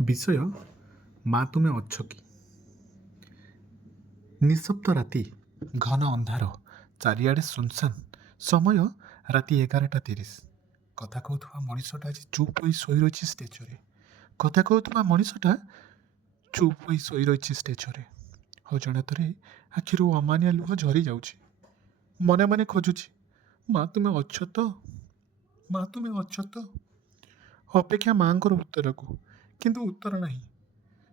ବିଷୟ ମା ତୁମେ ଅଛ କି? ନିଶବ୍ଦ ରାତି, ଘନ ଅନ୍ଧାର, ଚାରିଆଡ଼େ ସୁନସାନ। ସମୟ ରାତି 11:30। କଥା କହୁଥିବା ମଣିଷଟା ଆଜି ଚୁପ୍ ହୋଇ ଶୋଇ ରହିଛି ଷ୍ଟେଜରେ। କଥା କହୁଥିବା ମଣିଷଟା ଚୁପ୍ ହୋଇ ଶୋଇ ରହିଛି ଷ୍ଟେଜରେ। ଅଜାଣତରେ ଆଖିରୁ ଅମାନିଆ ଲୁହ ଝରି ଯାଉଛି। ମନେ ମନେ ଖୋଜୁଛି, ମା ତୁମେ ଅଛ ତ? ମା ତୁମେ ଅଛ ତ? ଅପେକ୍ଷା ମାଙ୍କର ଉତ୍ତରକୁ, କିନ୍ତୁ ଉତ୍ତର ନାହିଁ।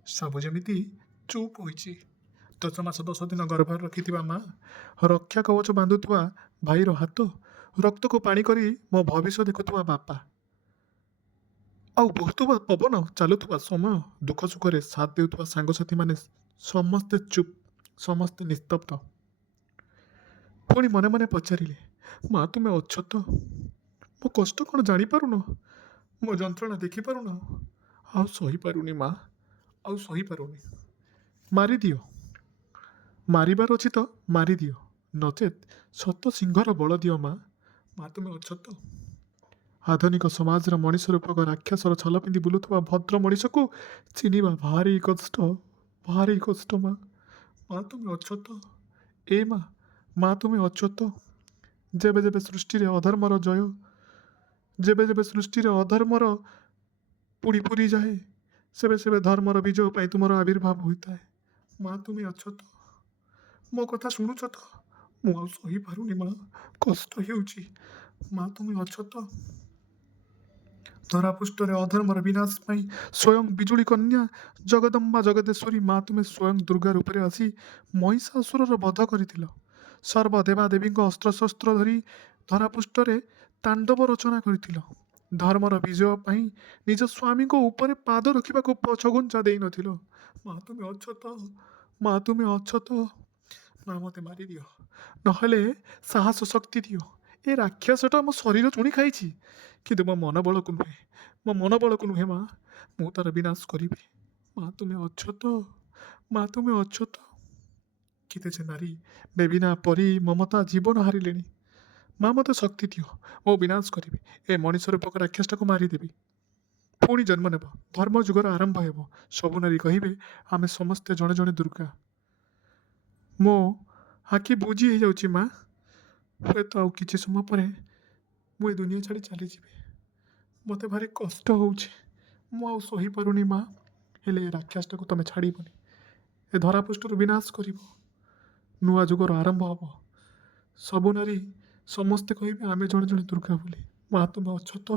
ସବୁ ଯେମିତି ଚୁପ୍ ହୋଇଛି। 10 ମାସ 10 ଦିନ ଗର୍ଭରେ ରଖିଥିବା ମା, ରକ୍ଷା କବଚ ବାନ୍ଧୁଥିବା ଭାଇର ହାତ, ରକ୍ତକୁ ପାଣି କରି ମୋ ଭବିଷ୍ୟ ଦେଖୁଥିବା ବାପା, ଆଉ ବହୁଥିବା ପବନ, ଚାଲୁଥିବା ସମୟ, ଦୁଃଖ ସୁଖରେ ସାଥ ଦେଉଥିବା ସାଙ୍ଗସାଥୀମାନେ, ସମସ୍ତେ ଚୁପ୍, ସମସ୍ତେ ନିସ୍ତବ୍ଧ। ପୁଣି ମନେ ମନେ ପଚାରିଲେ, ମା ତୁମେ ଅଛ ତ? ମୋ କଷ୍ଟ କ'ଣ ଜାଣିପାରୁନ? ମୋ ଯନ୍ତ୍ରଣା ଦେଖିପାରୁନ? ଆଉ ସହିପାରୁନି ମା, ଆଉ ସହିପାରୁନି। ମାରିଦିଅ। ମାରିବାର ଅଛି ତ ମାରିଦିଅ, ନଚେତ୍ ସତ ସିଂହର ବଳ ଦିଅ ମା। ମା ତୁମେ ଅଛ ତ? ଆଧୁନିକ ସମାଜର ମଣିଷ ରୂପକ ରାକ୍ଷସର ଛାଲ ପିନ୍ଧି ବୁଲୁଥିବା ଭଦ୍ର ମଣିଷକୁ ଚିହ୍ନିବା ଭାରି କଷ୍ଟ, ଭାରି କଷ୍ଟ ମା। ମା ତୁମେ ଅଛ ତ? ଏ ମା, ମା ତୁମେ ଅଛ ତ? ଯେବେ ଯେବେ ସୃଷ୍ଟିରେ ଅଧର୍ମର ଜୟ, ଯେବେ ଯେବେ ସୃଷ୍ଟିରେ ଅଧର୍ମର ପୁଡ଼ି ପୁରି ଯାଏ, ସେବେ ସେବେ ଧର୍ମର ବିଜୟ ପାଇଁ ତୁମର ଆବିର୍ଭାବ ହୋଇଥାଏ। ମା ତୁମେ ଅଛ ତ? ମୋ କଥା ଶୁଣୁଛ ତ? ମୁଁ ଆଉ ସହିପାରୁନି ମା, କଷ୍ଟ ହେଉଛି। ମା ତୁମେ ଅଛ ତ? ଧରାପୃଷ୍ଠରେ ଅଧର୍ମର ବିନାଶ ପାଇଁ ସ୍ୱୟଂ ବିଜୁଳି କନ୍ୟା ଜଗଦମ୍ବା ଜଗଦେଶ୍ୱରୀ ମା ତୁମେ ସ୍ୱୟଂ ଦୁର୍ଗା ରୂପରେ ଆସି ମହିଷାସୁରର ବଧ କରିଥିଲ। ସର୍ବ ଦେବାଦେବୀଙ୍କ ଅସ୍ତ୍ରଶସ୍ତ୍ର ଧରି ଧରାପୃଷ୍ଠରେ ତାଣ୍ଡବ ରଚନା କରିଥିଲ। ଧର୍ମର ବିଜୟ ପାଇଁ ନିଜ ସ୍ୱାମୀଙ୍କ ଉପରେ ପାଦ ରଖିବାକୁ ପଛଘୁଞ୍ଚା ଦେଇନଥିଲ। ମା ତୁମେ ଅଛ ତ? ମା ତୁମେ ଅଛ ତ? ମା ମୋତେ ମାରିଦିଅ, ନହେଲେ ସାହସ ଶକ୍ତି ଦିଅ। ଏ ରାକ୍ଷସଟା ମୋ ଶରୀର ଚୁଣି ଖାଇଛି, କିନ୍ତୁ ମୋ ମନୋବଳକୁ ନୁହେଁ, ମୋ ମନୋବଳକୁ ନୁହେଁ ମା, ମୁଁ ତାର ବିନାଶ କରିବି। ମା ତୁମେ ଅଛ ତ? ମା ତୁମେ ଅଛ ତ? କେତେ ଯେ ନାରୀ ବେବିନା ପରି ମମତା ଜୀବନ ହାରିଲେଣି। ମା ମୋତେ ଶକ୍ତି ଦିଅ, ମୁଁ ବିନାଶ କରିବି। ଏ ମଣିଷ ରୂପକ ରାକ୍ଷସଟାକୁ ମାରିଦେବି। ପୁଣି ଜନ୍ମ ନେବ, ଧର୍ମ ଯୁଗର ଆରମ୍ଭ ହେବ। ସବୁ ନାରୀ କହିବେ, ଆମେ ସମସ୍ତେ ଜଣେ ଜଣେ ଦୁର୍ଗା। ମୋ ଆଖି ବୁଜି ହେଇଯାଉଛି ମା। ହୁଏତ ଆଉ କିଛି ସମୟ ପରେ ମୁଁ ଏ ଦୁନିଆ ଛାଡ଼ି ଚାଲିଯିବି। ମୋତେ ଭାରି କଷ୍ଟ ହେଉଛି, ମୁଁ ଆଉ ସହିପାରୁନି ମା। ହେଲେ ଏ ରାକ୍ଷସଟାକୁ ତମେ ଛାଡ଼ିବନି, ଏ ଧରାପୃଷ୍ଠରୁ ବିନାଶ କରିବ। ନୂଆ ଯୁଗର ଆରମ୍ଭ ହେବ। ସବୁ ନାରୀ ସମସ୍ତେ କହିବେ, ଆମେ ଜଣେ ଜଣେ ଦୁର୍ଗା ବୋଲି। ମା ତୁମେ ଅଛ ତ?